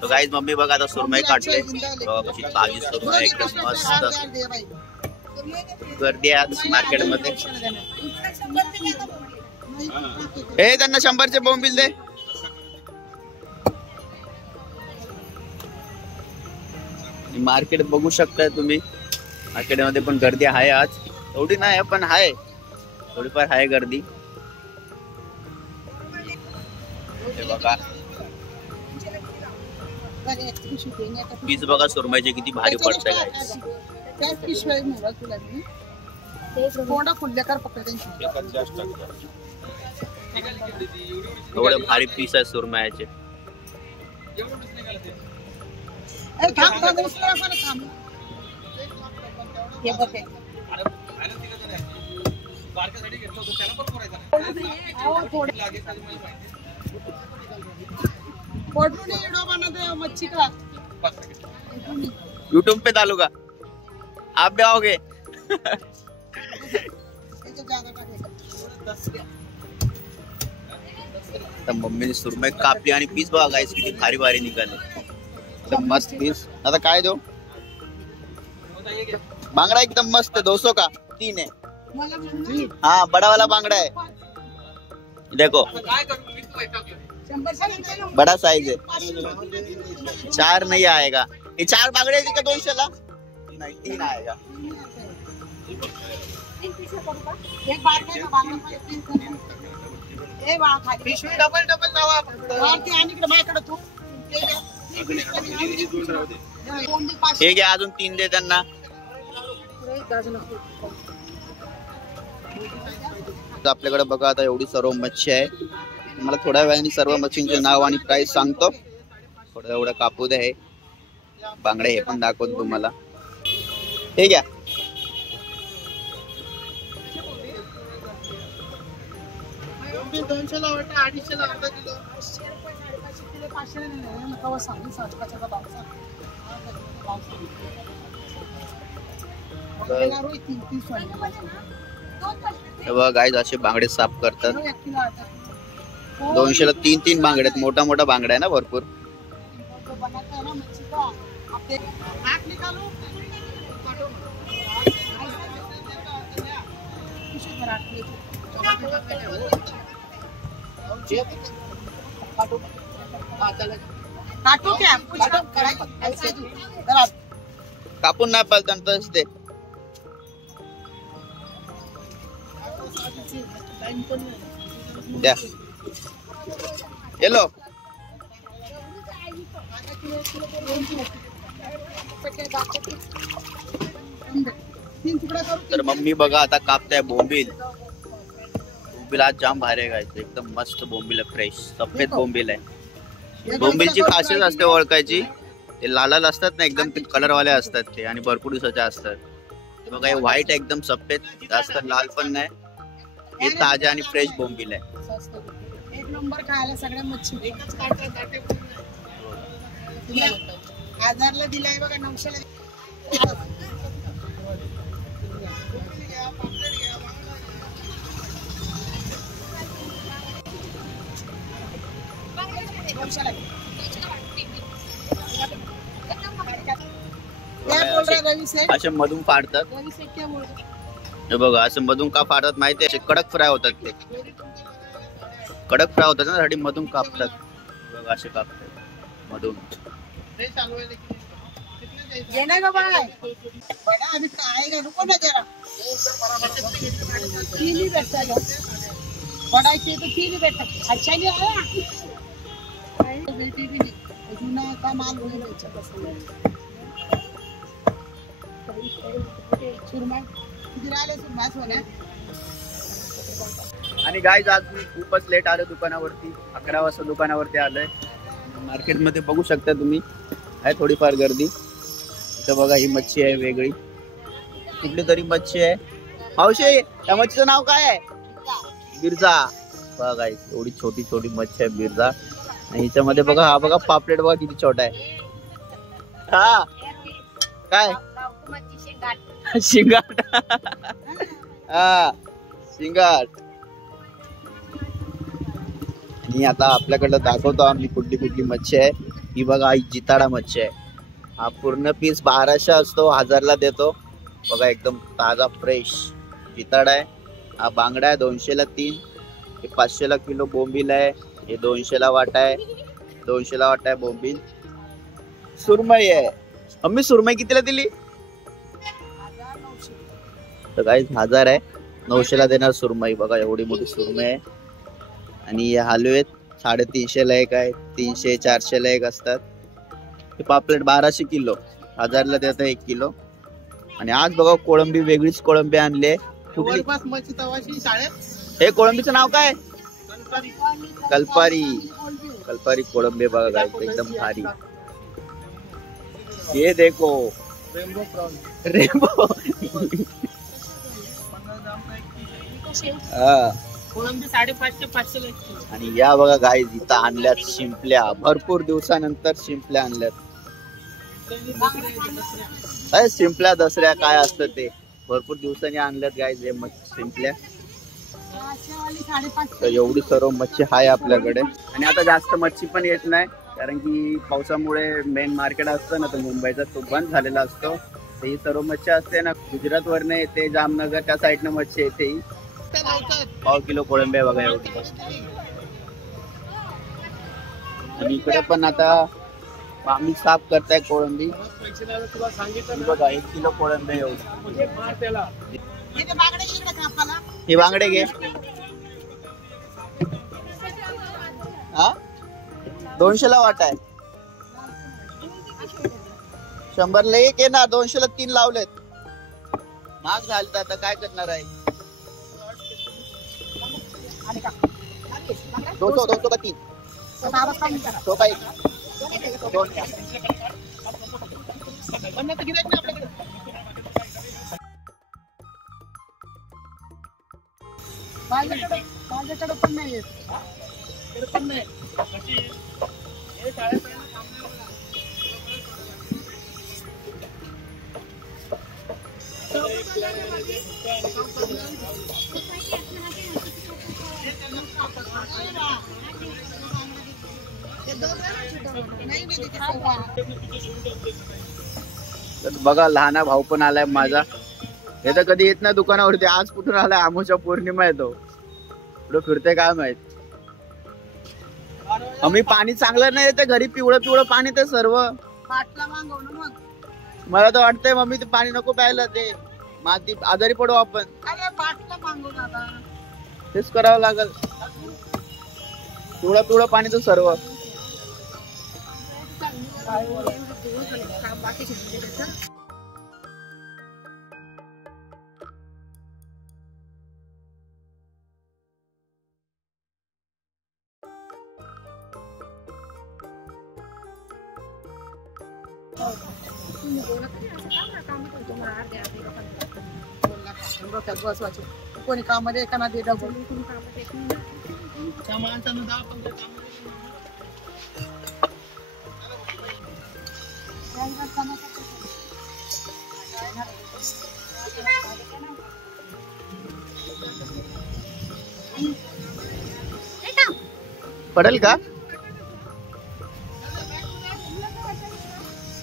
तो guys mummy बघा आता सुरमई काढले, कशी ताजी सुरमई एकदम मस्त. गर्दी आज मार्केट मध्ये. हे त्यांना 100चे बोंबील दे. मार्केट बघू शकताय तुम्ही, मार्केट मध्ये पण गर्दी आहे आज, एवढी नाही पण आहे, थोडीफार आहे गर्दी. बघा पीस बघा सुरमईचे किती भारी पडते गाईस. एवढे भारी पीस आहे सुरमईचे. यूट्यूब पे डालूंगा, आप भी आओगे. मम्मीने सुरमई कापली आणि पीस बघा गाइस किती भारी भारी निघाले, एकदम मस्त पीस. आता काय दो बांगड़ा एकदम मस्त है. 200 का 3 है. हाँ बड़ा वाला बांगड़ा है, देखो बड़ा साइज है. 4 नहीं आएगा ये. 4 बांगड़े का 200 ला नहीं, 3 आएगा. हे घ्या अजून 3 दे त्यांना. आपल्याकडे बघा आता एवढी सर्व मच्छी आहे. तुम्हाला थोड्या वेळाने सर्व मच्छींचे नाव आणि प्राइस सांगतो. थोडं एवढं कापू दे. हे बांगडे हे पण दाखवतो तुम्हाला. हे घ्या. गाइस असे बांगडे साफ करतात. 200 ला 3 बांगडे आहेत. मोठा मोठा बांगडा आहे ना भरपूर. कापून नाही पालतात तसंच ते. द्या येलो. तर मम्मी बघा आता कापताय बोंबील. बोंबील आज जाम भारी आहे, एकदम मस्त बोंबील आहे, फ्रेश सफेद बोंबील आहे. बोंबीलची खासियत असते ओळखायची, ते लाल लाल असतात ना एकदम, ते कलर वाले असतात ते आणि भरपूर दिवसाचे असतात. बघा हे व्हाईट एकदम सफेद, जास्त लाल पण नाही. हे ताजे आणि फ्रेश बोंबील आहे. एक नंबर खायला सगळ्या मच्छी. एकच हजारला दिलाय बघा, 900 ला. असे मधून फाडतात. हे बघा असं मधून का फाडतात माहिती आहे? कडक फ्राय होतात ते. कडक फ्राय होतात ना साठी मधून कापतात. बघा असे कापतात मधून. आणि गाईज आज मी खूपच लेट आलो दुकानावरती. 11 वाजता दुकानावरती आलोय. मार्केट मध्ये बघू शकता तुम्ही आहे थोडीफार गर्दी. इथं बघा ही मच्छी आहे वेगळी, कुठली तरी मच्छी आहे. मावशी या मच्छीचं नाव काय आहे? बिरजा. बघा गाईज एवढी छोटी छोटी मच्छी आहे बिरजा. आणि हिच्यामध्ये बघा हा बघा पापलेट बघा किती छोटा आहे. हा काय शिंगाट. हा शिंगाट. आणि आता आपल्याकडे दाखवतो आम्ही कुठली कुठली मच्छी आहे. ही बघा ही जिताडा मच्छी आहे. हा पूर्ण पीस 1200 असतो, 1000ला देतो. बघा एकदम ताजा फ्रेश जिताडा आहे. हा बांगडा आहे 200ला 3. हे 500ला किलो बोंबील आहे. हे 200ला वाटा आहे. 200ला वाटा आहे बोंबील. सुरमई आहे. मम्मी सुरमई कितीला दिली? तर काही 1000 आहे. 900ला देणार सुरमई. बघा एवढी मोठी सुरमई आहे. आणि हे हालवे आहेत 350ला एक आहे. 300 400ला एक असतात. हे पापलेट 1200 किलो, 1000ला देतात 1 किलो. आणि आज बघा कोळंबी, वेगळीच कोळंबी आणले. हे कोळंबीचं नाव काय? कल्पारी. कल्पारी कोळंबी बघा एकदम भारी. ये देखो रेनबो. कोळंबी 550 500 आणि या बघा गाईज इथं आणल्यात शिंपल्या. भरपूर दिवसानंतर शिंपल्या आणल्यात. शिंपल्या दसऱ्या काय असतं ते भरपूर दिवसांनी आणल्यात गाईज हे शिंपल्या. तर एवढी सर्व मच्छी आहे आपल्याकडे. आणि आता जास्त मच्छी पण येत नाही कारण की पावसामुळे मेन मार्केट असतं ना तो मुंबईचा, तो बंद झालेला असतो. तर ही सर्व मच्छी असते ना गुजरात वरनं येते, जामनगर त्या साईडनं मच्छी येते. 1/2 किलो कोळंबी आहे बघा एवढी. आणि इकडे पण आता आम्ही साफ करताय कोळंबी. बघा 1 किलो कोळंबी एवढी. हे बांगडे घे. हा 200ला वाटा आहे. 100ला एक आहे ना, 200ला 3 लावलेत. महाग झालं आता काय करणार आहे. 200 का 3 तो काय माझ्याकडे पण नाही येत. बघा लहाना भाऊ पण आलाय माझा. हे तर कधी येत नाही दुकानावरती. आज कुठून आलाय? आमोच्या पौर्णिमा येतो पुढे फिरते काय माहित. आम्ही पाणी चांगलं नाही येते घरी. पिवळं पिवळं पाणी ते सर्व. मला तर वाटतंय मम्मी ते पाणी नको प्यायला. ते माती आजारी पडू आपण. तेच करावं लागल. पिवळं पिवळं पाणी तर सर्व. कोणी कामध्ये एका दे डबल. पडेल का?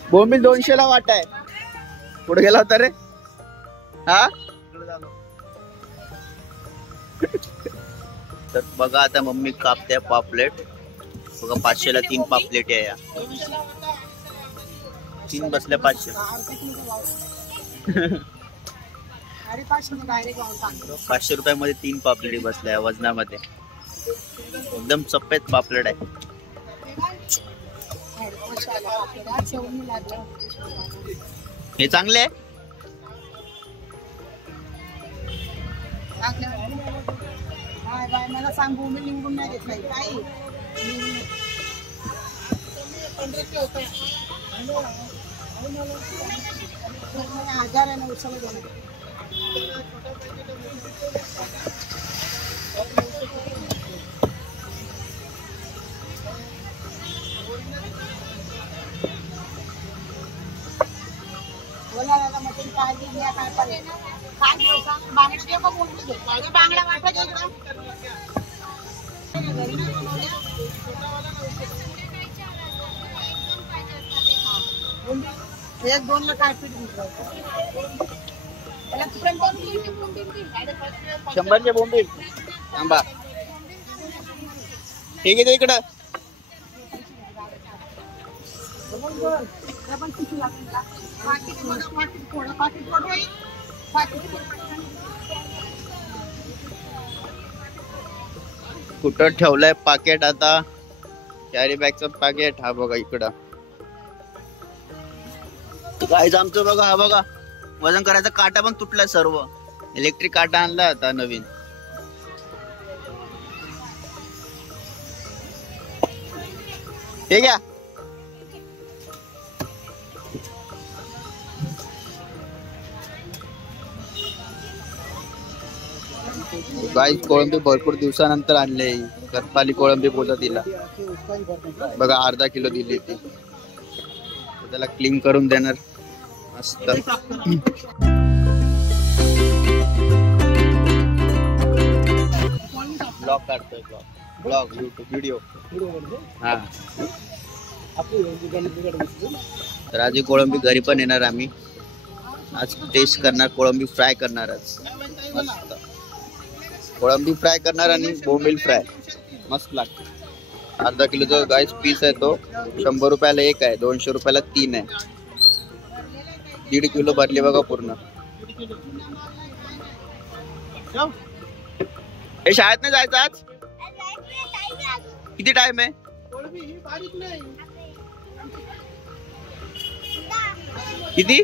बोंबील 200ला वाटा आहे. कुठे गेला होता रे? हा तर बघा आता मम्मी कापते पापलेट. बघा 500ला 3 पापलेट आहे. या 3 बसल्या 500. 500 रुपयामध्ये 3 पापलेटी बसल्या वजनामध्ये. एकदम सफेद पापलेट आहे. हे चांगले आहे. मला सांगू मी निवडून नाही घेत नाही काही. हजार आहे ना उचलला देणार. बोला दादा मटन काय घ्या काय पाहिजे काय घेऊ सांग. बांगडा का बोलतो बांगडा वाटा घ्या. एक 2 ला काय पीठ विकलं त्याला तुकडे शंभरचे बोंबील थांबा ठीक आहे इकडं कुठं ठेवलंय पाकेट आता कॅरी बॅगचं पाकेट हा बघा इकडं गाईज आमचं बघा हा बघा वजन करायचा काटा पण तुटलाय सर्व इलेक्ट्रिक काटा आणलाय आता नवीन ठीक आहे गाईज कोळंबी भरपूर दिवसानंतर आणले करपाली कोळंबी बोलतात तिला बघा अर्धा किलो दिली ती त्याला क्लीन करून देणार मस्त ब्लॉग काढतोय ब्लॉग युट्यूब व्हिडिओ हा तर आज कोळंबी घरी पण येणार आम्ही आज टेस्ट करणार कोळंबी फ्राय करणार आज मस्त कोळंबी फ्राय करणार आणि बोंबील फ्राय मस्त लागते अर्धा किलोचा गाईस पीस आहे तो 100 रुपयाला एक आहे 200 रुपयाला 3 आहे 1.5 किलो भरली बघा पूर्ण हे शाळेत नाही जायचं आज किती टाइम आहे किती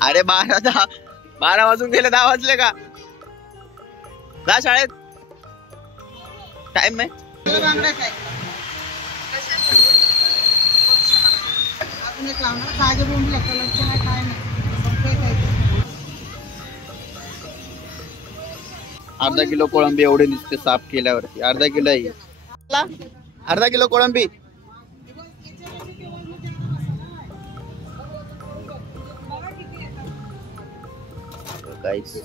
अरे 12 वाजून गेले 10 वाजले का जा शाळेत टाइम आहे अर्धा किलो कोळंबी एवढे दिसते साफ केल्यावरती अर्धा किलो आहे अर्धा किलो कोळंबी गाईस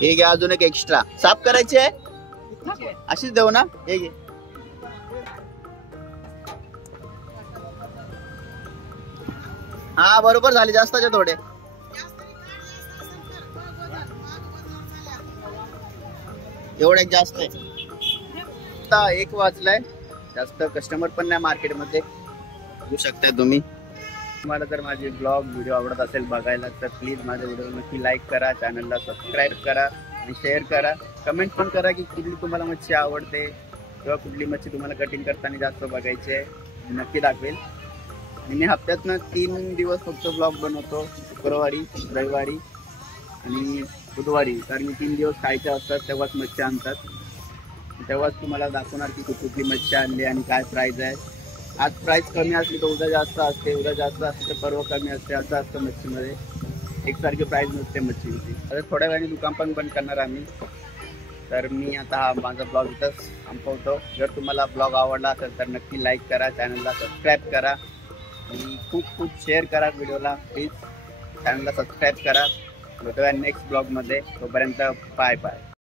हे घ्या अजून एक एक्स्ट्रा साफ करायची आहे अशीच देऊ ना हे घे हा बरोबर झाले जास्तचे थोडे एवढे जास्त आहे आता 1 वाजलाय जास्त कस्टमर पण नाही मार्केटमध्ये बघू शकता तुम्ही तुम्हाला जर माझे ब्लॉग व्हिडिओ आवडत असेल बघायला तर प्लीज माझ्या व्हिडिओ नक्की लाईक करा चॅनलला सबस्क्राईब करा आणि शेअर करा कमेंट पण करा की कुठली तुम्हाला मच्छी आवडते किंवा कुठली मच्छी तुम्हाला कटिंग करताना जास्त बघायची आहे नक्की दाखवेल आणि मी हप्त्यातनं 3 दिवस फक्त ब्लॉग बनवतो शुक्रवारी रविवारी आणि बुधवारी कारण मी 3 दिवस खायचे असतात तेव्हाच मच्छी आणतात तेव्हाच तुम्हाला दाखवणार की कुठली मच्छी आणली आणि काय प्राईज आहे आज प्राइस कमी असली तर उद्या जास्त असते उद्या जास्त असते तर परवा कमी असते असं असतं मच्छीमध्ये एकसारखी प्राइस नसते मच्छीची आता थोड्या वेळाने दुकान पण बंद करणार आम्ही तर मी आता हा माझा ब्लॉग इथंच संपवतो जर तुम्हाला ब्लॉग आवडला असेल तर नक्की लाईक करा चॅनलला सबस्क्राईब करा आणि खूप शेअर करा व्हिडिओला प्लीज चॅनलला सबस्क्राईब करा भेटूया नेक्स्ट ब्लॉगमध्ये तोपर्यंत बाय